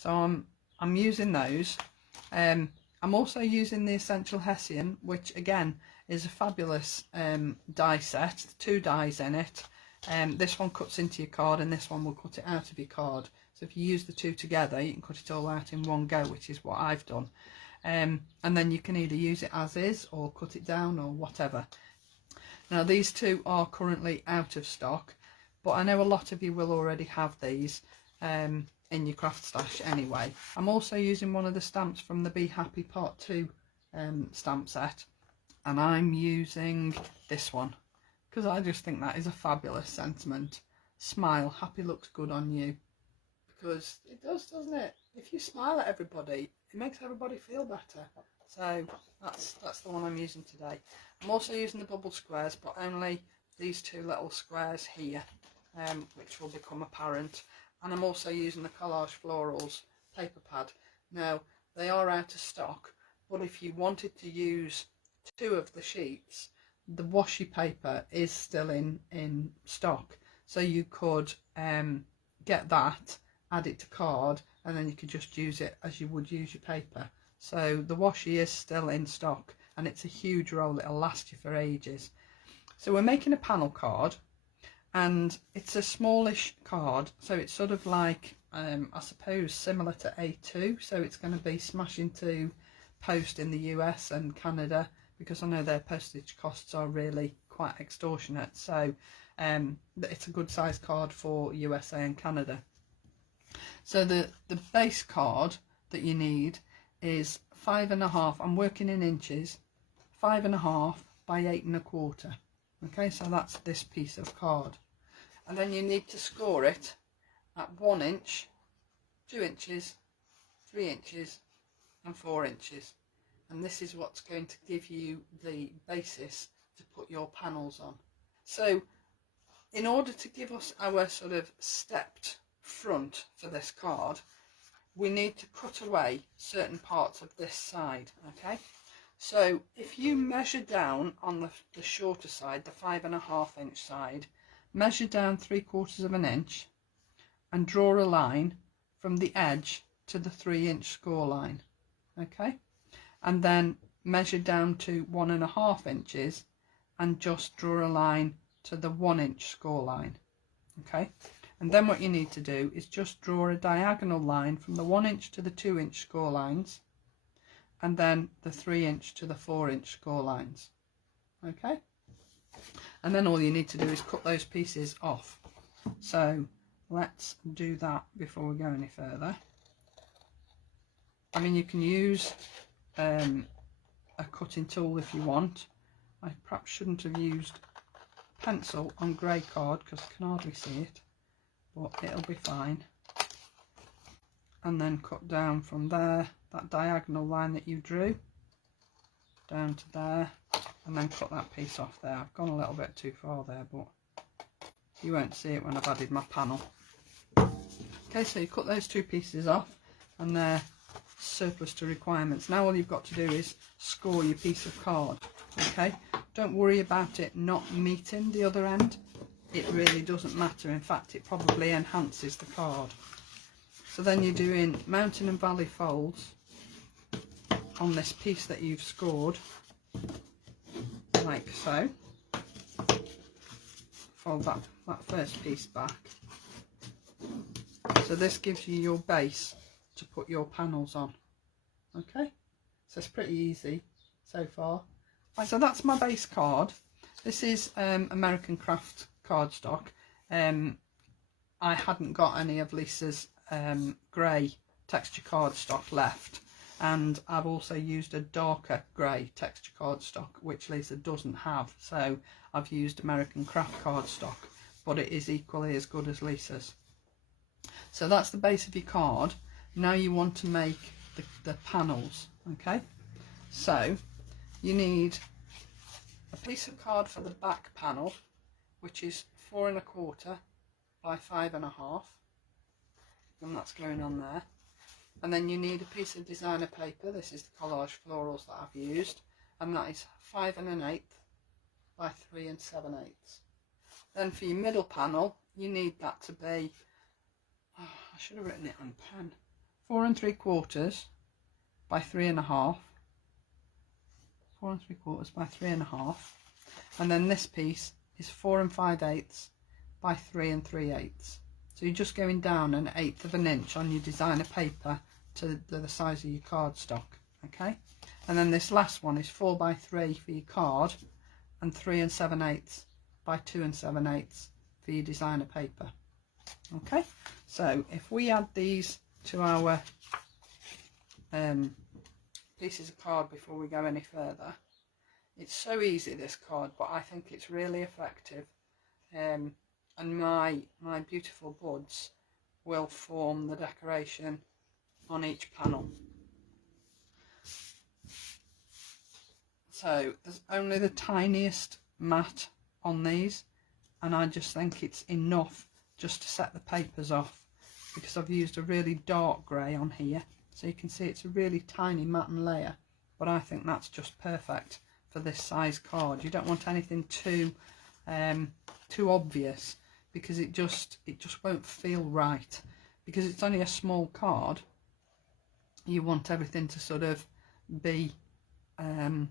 So I'm using those. I'm also using the Essential Hessian, which again is a fabulous die set, 2 dies in it. This one cuts into your card and this one will cut it out of your card. So if you use the 2 together, you can cut it all out in one go, which is what I've done. And then you can either use it as is or cut it down or whatever. Now these 2 are currently out of stock, but I know a lot of you will already have these in your craft stash anyway. I'm also using one of the stamps from the Be Happy Part 2 stamp set, and I'm using this one because I just think that is a fabulous sentiment. Smile, happy looks good on you. Because it does, doesn't it? If you smile at everybody, it makes everybody feel better. So that's the one I'm using today. I'm also using the bubble squares, but only these 2 little squares here, which will become apparent. And I'm also using the Collage Florals paper pad. Now, they are out of stock, but if you wanted to use 2 of the sheets, the washi paper is still in stock. So you could get that, add it to card, and then you could just use it as you would use your paper. So the washi is still in stock, and it's a huge roll. It'll last you for ages. So we're making a panel card, and it's a smallish card, so it's sort of like I suppose similar to A2, so it's going to be smashing to post in the US and Canada, because I know their postage costs are really quite extortionate. So it's a good size card for USA and Canada. So the base card that you need is 5.5, I'm working in inches, 5.5 by 8.25. Okay, so that's this piece of card. And then you need to score it at 1 inch, 2 inches, 3 inches and 4 inches. And this is what's going to give you the basis to put your panels on. So in order to give us our sort of stepped front for this card, we need to cut away certain parts of this side. Okay, so if you measure down on the shorter side, the 5.5 inch side, measure down 3/4 of an inch and draw a line from the edge to the 3 inch score line. Okay, and then measure down to 1.5 inches and just draw a line to the 1 inch score line. Okay, and then what you need to do is just draw a diagonal line from the 1 inch to the 2 inch score lines, and then the 3 inch to the 4 inch score lines. Okay, and then all you need to do is cut those pieces off. So let's do that before we go any further. I mean, you can use a cutting tool if you want. I perhaps shouldn't have used a pencil on grey card because I can hardly see it, but it'll be fine. And then cut down from there, that diagonal line that you drew, down to there, and then cut that piece off there. I've gone a little bit too far there, but you won't see it when I've added my panel. Okay, so you cut those 2 pieces off and they're surplus to requirements. Now all you've got to do is score your piece of card. Okay, don't worry about it not meeting the other end. It really doesn't matter. In fact, it probably enhances the card. So then you're doing mountain and valley folds on this piece that you've scored, like so. Fold that first piece back. So this gives you your base to put your panels on. Okay, so it's pretty easy so far. Right, so that's my base card. This is American Craft cardstock. I hadn't got any of Lisa's grey texture cardstock left, and I've also used a darker grey texture cardstock which Lisa doesn't have, so I've used American Craft cardstock, but it is equally as good as Lisa's. So that's the base of your card. Now you want to make the panels. Okay, so you need a piece of card for the back panel, which is 4.25 by 5.5, and that's going on there. And then you need a piece of designer paper. This is the Collage Florals that I've used, and that is 5 1/8 by 3 7/8. Then for your middle panel, you need that to be, I should have written it on pen, 4 3/4 by 3.5, 4 3/4 by 3.5, and then this piece is 4 5/8 by 3 3/8. So you're just going down 1/8 of an inch on your designer paper to the size of your cardstock, okay? And then this last one is 4 by 3 for your card, and 3 7/8 by 2 7/8 for your designer paper. Okay, so if we add these to our pieces of card before we go any further, it's so easy, this card, but I think it's really effective, and my beautiful buds will form the decoration on each panel. So there's only the tiniest mat on these, and I just think it's enough just to set the papers off, because I've used a really dark grey on here, so you can see it's a really tiny matte and layer, but I think that's just perfect for this size card. You don't want anything too obvious, because it just won't feel right. Because it's only a small card, you want everything to sort of be a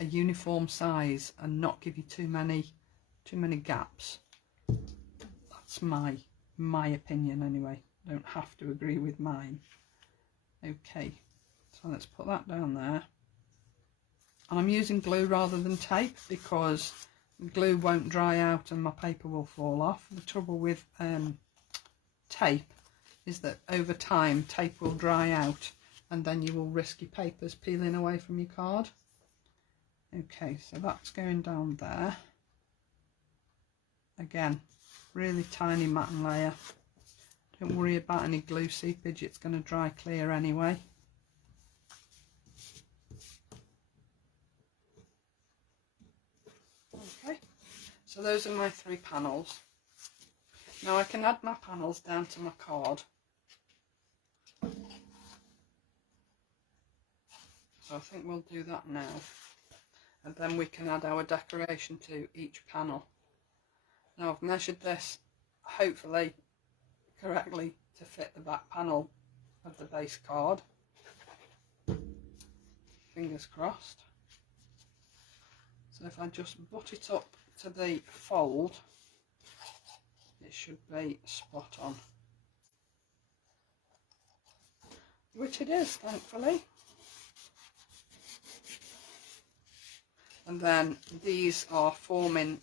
uniform size and not give you too many gaps. That's my opinion anyway. You don't have to agree with mine. Okay, so let's put that down there. And I'm using glue rather than tape, because glue won't dry out and my paper will fall off. The trouble with tape is that over time tape will dry out, and then you will risk your papers peeling away from your card. Okay, so that's going down there. Again, really tiny matte and layer. Don't worry about any glue seepage, it's going to dry clear anyway. Okay, so those are my 3 panels. Now I can add my panels down to my card. So I think we'll do that now. And then we can add our decoration to each panel. Now I've measured this, hopefully correctly, to fit the back panel of the base card. Fingers crossed. So if I just butt it up to the fold, it should be spot on. Which it is, thankfully. And then these are forming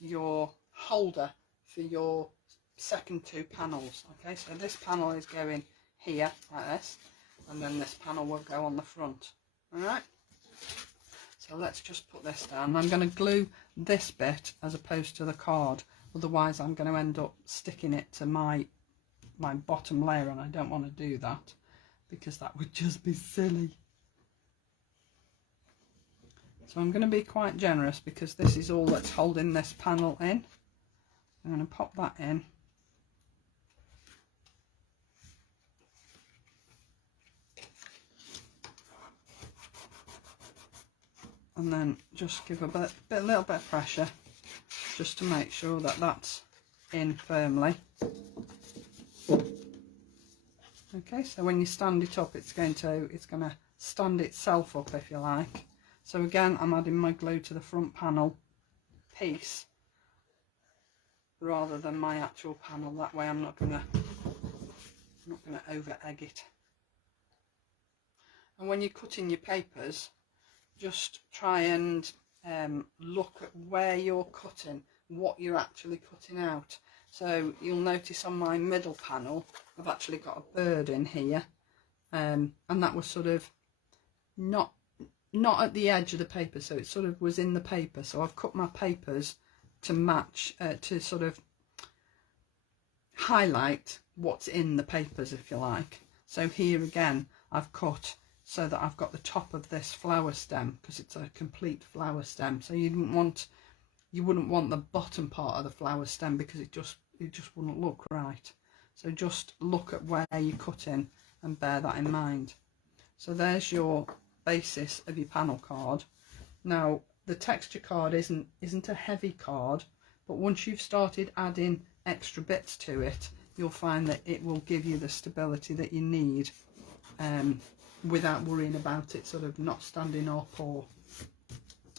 your holder for your second 2 panels. Okay, so this panel is going here like this, and then this panel will go on the front. Alright, so let's just put this down. I'm going to glue this bit as opposed to the card, otherwise I'm going to end up sticking it to my bottom layer, and I don't want to do that because that would just be silly. So I'm going to be quite generous, because this is all that's holding this panel in. I'm going to pop that in. And then just give a little bit of pressure, just to make sure that that's in firmly. Okay, so when you stand it up, it's going to stand itself up, if you like. So again, I'm adding my glue to the front panel piece rather than my actual panel. That way I'm not gonna over egg it. And when you're cutting your papers, just try and look at where you're cutting, what you're actually cutting out. So you'll notice on my middle panel, I've actually got a bird in here, and that was sort of not at the edge of the paper, so it sort of was in the paper. So I've cut my papers to match, to sort of highlight what's in the papers, if you like. So here again, I've cut so that I've got the top of this flower stem, because it's a complete flower stem. So you wouldn't want the bottom part of the flower stem, because it just wouldn't look right. So just look at where you're cutting and bear that in mind. So there's your basis of your panel card. Now the texture card isn't a heavy card, but once you've started adding extra bits to it, you'll find that it will give you the stability that you need without worrying about it sort of not standing up or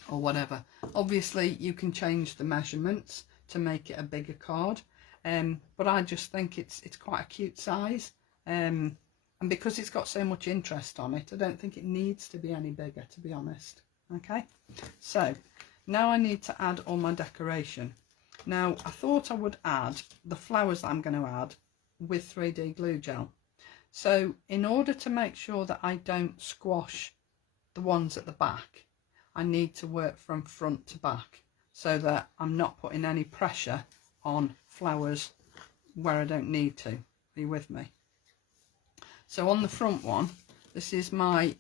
whatever. Obviously you can change the measurements to make it a bigger card, but I just think it's quite a cute size, and because it's got so much interest on it, I don't think it needs to be any bigger, to be honest. Okay, so now I need to add all my decoration. Now I thought I would add the flowers that I'm going to add with 3D glue gel. So in order to make sure that I don't squash the ones at the back, I need to work from front to back so that I'm not putting any pressure on flowers where I don't need to. Are you with me? So on the front one, this is my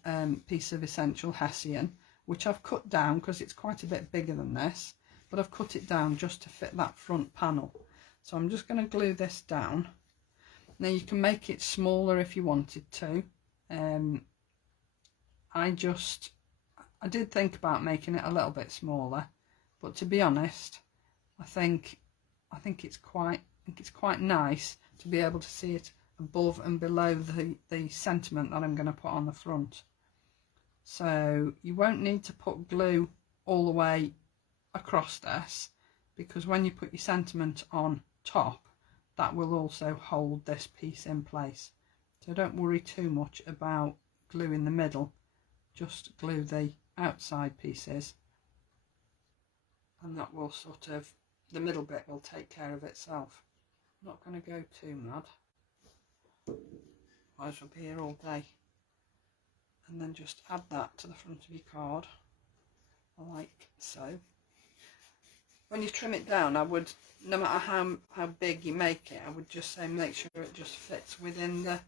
piece of Essential Hessian, which I've cut down because it's quite a bit bigger than this, but I've cut it down just to fit that front panel. So I'm just going to glue this down. Now you can make it smaller if you wanted to. I did think about making it a little bit smaller, but to be honest, I think it's quite nice to be able to see it above and below the sentiment that I'm going to put on the front. So you won't need to put glue all the way across this, because when you put your sentiment on top, that will also hold this piece in place. So don't worry too much about glue in the middle, just glue the outside pieces, and that will sort of, the middle bit will take care of itself. I'm not going to go too mad, otherwise we'll be here all day. And then just add that to the front of your card, like so. When you trim it down, I would, no matter how big you make it, I would just say make sure it just fits within the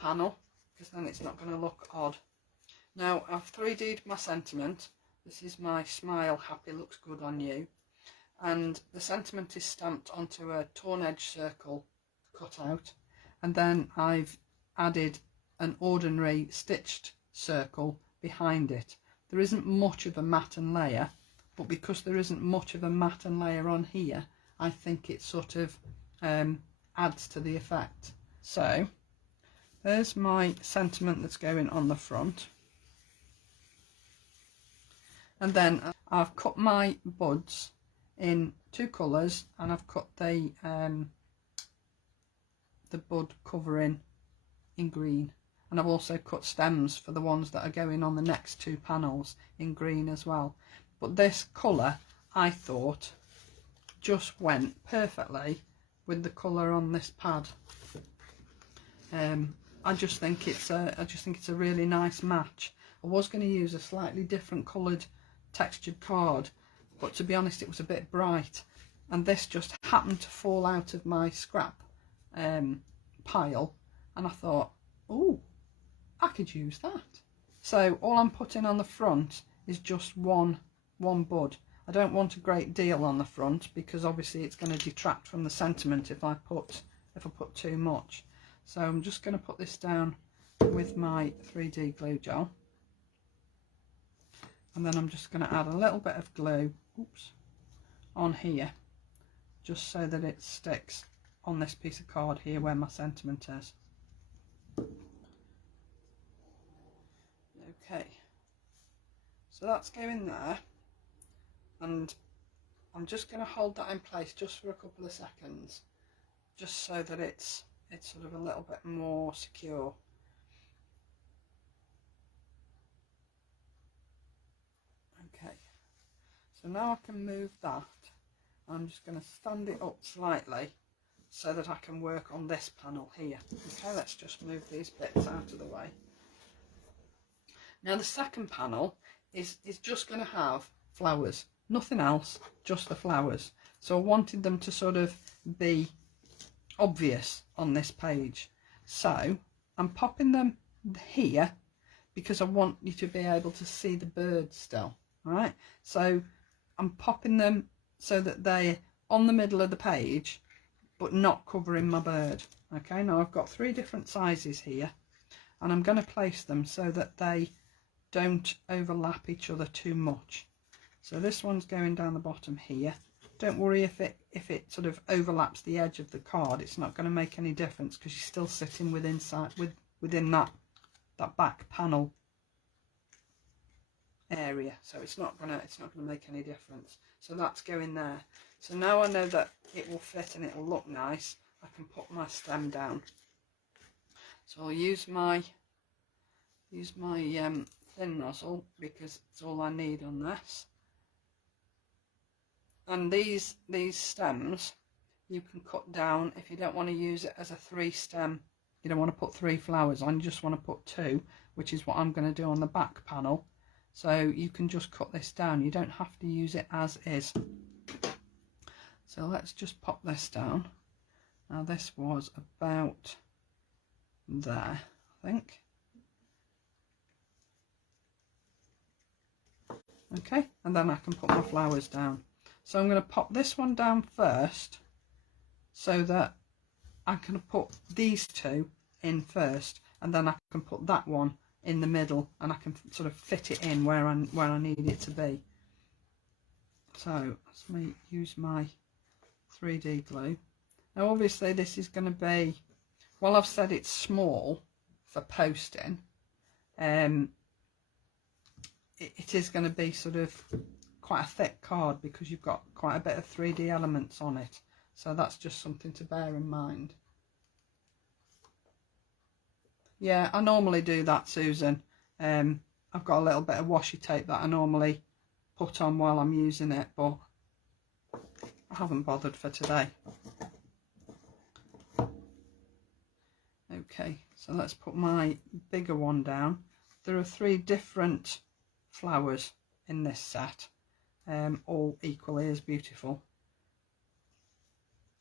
panel, because then it's not going to look odd. Now I've 3D'd my sentiment. This is my smile, happy looks good on you, and the sentiment is stamped onto a torn edge circle cutout, and then I've added an ordinary stitched circle behind it. There isn't much of a matten layer, but because there isn't much of a matten layer on here, I think it sort of adds to the effect. So there's my sentiment that's going on the front, and then I've cut my buds in 2 colours, and I've cut the bud covering in green, and I've also cut stems for the ones that are going on the next 2 panels in green as well. But this colour, I thought, just went perfectly with the colour on this pad. I just think it's a really nice match. I was going to use a slightly different coloured textured card, but to be honest, it was a bit bright, and this just happened to fall out of my scrap pile, and I thought, oh, I could use that. So all I'm putting on the front is just one bud. I don't want a great deal on the front, because obviously it's going to detract from the sentiment if I put too much. So I'm just going to put this down with my 3D glue gel, and then I'm just going to add a little bit of glue, oops, on here, just so that it sticks on this piece of card here where my sentiment is. Okay, so that's going there, and I'm just going to hold that in place just for a couple of seconds, just so that it's sort of a little bit more secure. Okay, so now I can move that. I'm just going to stand it up slightly so that I can work on this panel here. Okay, let's just move these bits out of the way. Now the second panel is just going to have flowers, nothing else, just the flowers. So I wanted them to sort of be obvious on this page. So I'm popping them here because I want you to be able to see the birds still. All right, so I'm popping them so that they're on the middle of the page but not covering my bird. Okay, now I've got 3 different sizes here, and I'm going to place them so that they don't overlap each other too much. So this one's going down the bottom here, don't worry if it sort of overlaps the edge of the card. It's not going to make any difference because you're still sitting within that back panel area, so it's not gonna make any difference. So that's going there. So now I know that it will fit and it will look nice. I can put my stem down. So I'll use my thin nozzle because it's all I need on this. And these stems you can cut down if you don't want to use it as a 3 stem. You don't want to put 3 flowers on, you just want to put 2, which is what I'm going to do on the back panel. So you can just cut this down, you don't have to use it as is. So let's just pop this down. Now this was about there, I think. Okay, and then I can put my flowers down. So I'm going to pop this one down first so that I can put these 2 in first, and then I can put that one in the middle and I can sort of fit it in where I need it to be. So let's use my 3D glue. Now obviously this is going to be, well, I've said it's small for posting, it is going to be sort of quite a thick card because you've got quite a bit of 3D elements on it, so that's just something to bear in mind. Yeah, I normally do that, Susan. I've got a little bit of washi tape that I normally put on while I'm using it, but I haven't bothered for today. Okay, so let's put my bigger one down. There are 3 different flowers in this set, all equally as beautiful.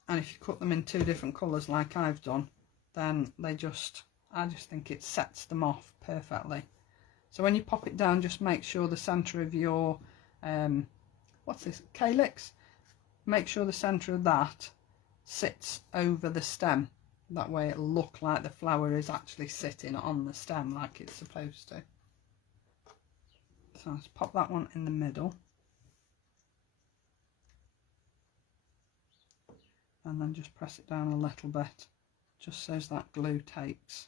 And if you cut them in 2 different colours like I've done, then I just think it sets them off perfectly. So when you pop it down, just make sure the centre of your what's this, calyx, make sure the centre of that sits over the stem. That way it'll look like the flower is actually sitting on the stem like it's supposed to. So let's pop that one in the middle, and then just press it down a little bit just so as that glue takes.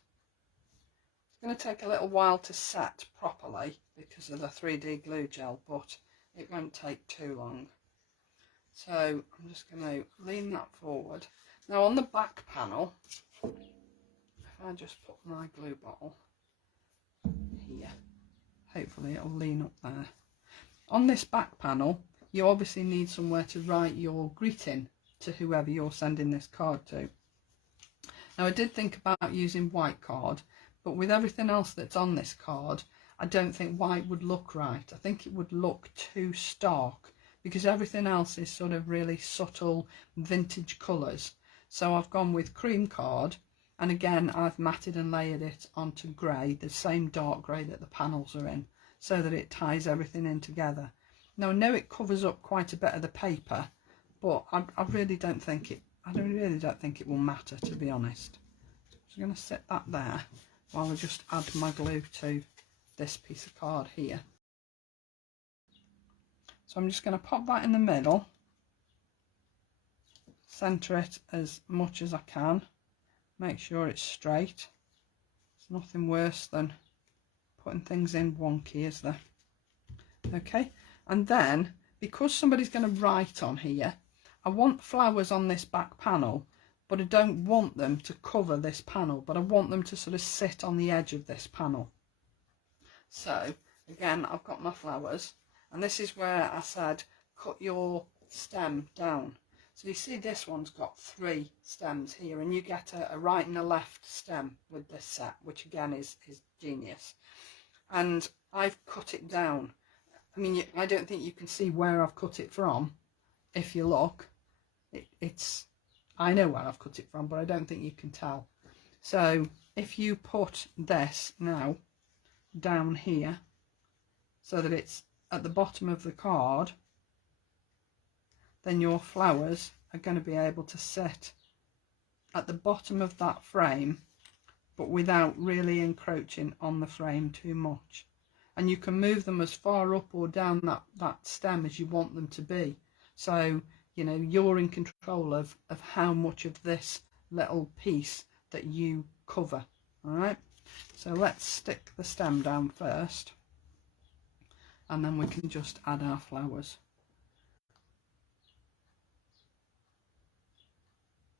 It's going to take a little while to set properly because of the 3D glue gel, but it won't take too long. So I'm just going to lean that forward. Now on the back panel, if I just put my glue bottle here, hopefully it'll lean up there. On this back panel, you obviously need somewhere to write your greeting to whoever you're sending this card to. Now I did think about using white card, but with everything else that's on this card, I don't think white would look right. I think it would look too stark because everything else is sort of really subtle vintage colours. So I've gone with cream card, and again I've matted and layered it onto grey, the same dark grey that the panels are in, so that it ties everything in together. Now I know it covers up quite a bit of the paper, but I really don't think it will matter, to be honest. So I'm going to set that there while I just add my glue to this piece of card here. So I'm just going to pop that in the middle, centre it as much as I can, make sure it's straight. It's nothing worse than putting things in wonky, is there? Okay, and then because somebody's going to write on here, I want flowers on this back panel, but I don't want them to cover this panel, but I want them to sort of sit on the edge of this panel. So again, I've got my flowers, and this is where I said cut your stem down. So you see this one's got 3 stems here, and you get a right and a left stem with this set, which again is genius. And I've cut it down. I mean, I don't think you can see where I've cut it from. If you look, I know where I've cut it from, but I don't think you can tell. So if you put this now down here so that it's at the bottom of the card, then your flowers are going to be able to sit at the bottom of that frame, but without really encroaching on the frame too much. And you can move them as far up or down that stem as you want them to be. So you know, you're in control of how much of this little piece that you cover. All right, so let's stick the stem down first, and then we can just add our flowers.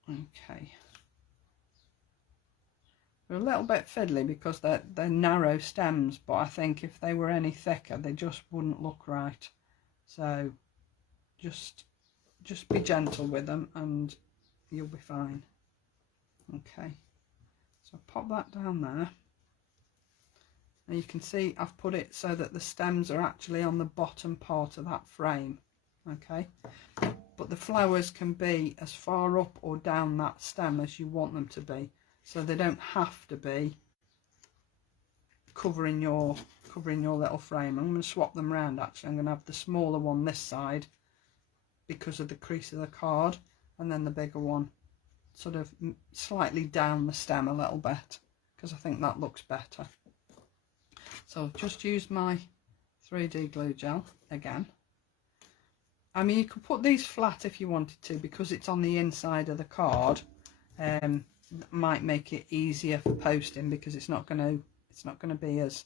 Okay, they're a little bit fiddly because they're narrow stems, but I think if they were any thicker they just wouldn't look right. So just be gentle with them and you'll be fine. Okay, so pop that down there, and you can see I've put it so that the stems are actually on the bottom part of that frame. Okay, but the flowers can be as far up or down that stem as you want them to be, so they don't have to be covering your little frame. I'm going to swap them around. Actually, I'm going to have the smaller one this side because of the crease of the card, and then the bigger one sort of slightly down the stem a little bit, because I think that looks better. So just use my 3D glue gel again. I mean, you could put these flat if you wanted to, because it's on the inside of the card. Might make it easier for posting, because it's not going to be as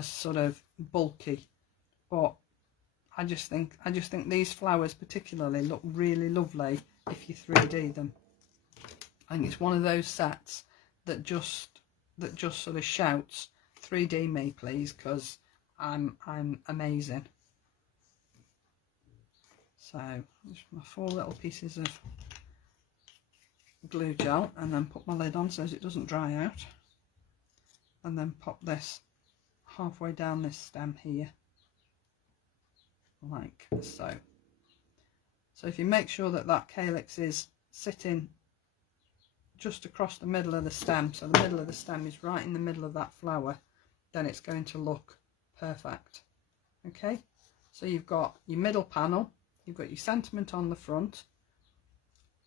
sort of bulky. But I just think these flowers particularly look really lovely if you 3D them. I think it's one of those sets that just sort of shouts 3D me please, because I'm amazing. So just my 4 little pieces of glue gel, and then put my lid on so it doesn't dry out, and then pop this halfway down this stem here, like so. So if you make sure that that calyx is sitting just across the middle of the stem, so the middle of the stem is right in the middle of that flower, then it's going to look perfect. Okay, so you've got your middle panel, you've got your sentiment on the front.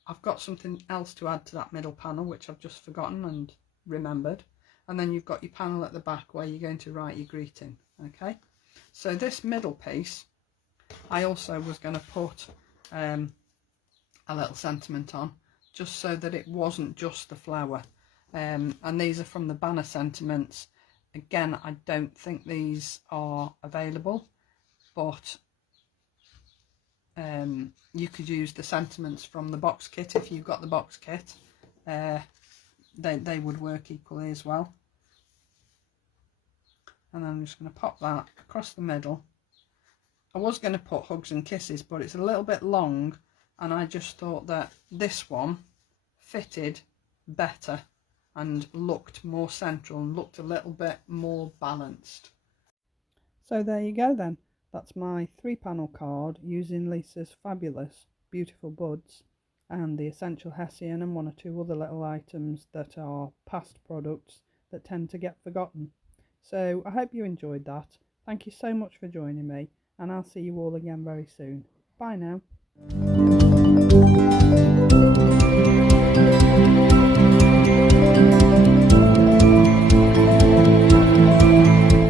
I've got something else to add to that middle panel which I've just forgotten and remembered, and then you've got your panel at the back where you're going to write your greeting. Okay, so this middle piece I also was going to put a little sentiment on, just so that it wasn't just the flower, and these are from the banner sentiments. Again, I don't think these are available, but you could use the sentiments from the box kit if you've got the box kit. They would work equally as well. And then I'm just going to pop that across the middle. I was going to put hugs and kisses, but it's a little bit long, and I just thought that this one fitted better and looked more central and looked a little bit more balanced. So there you go then. That's my 3-panel card using Lisa's fabulous beautiful buds and the essential Hessian and 1 or 2 other little items that are past products that tend to get forgotten. So I hope you enjoyed that. Thank you so much for joining me, and I'll see you all again very soon. Bye now.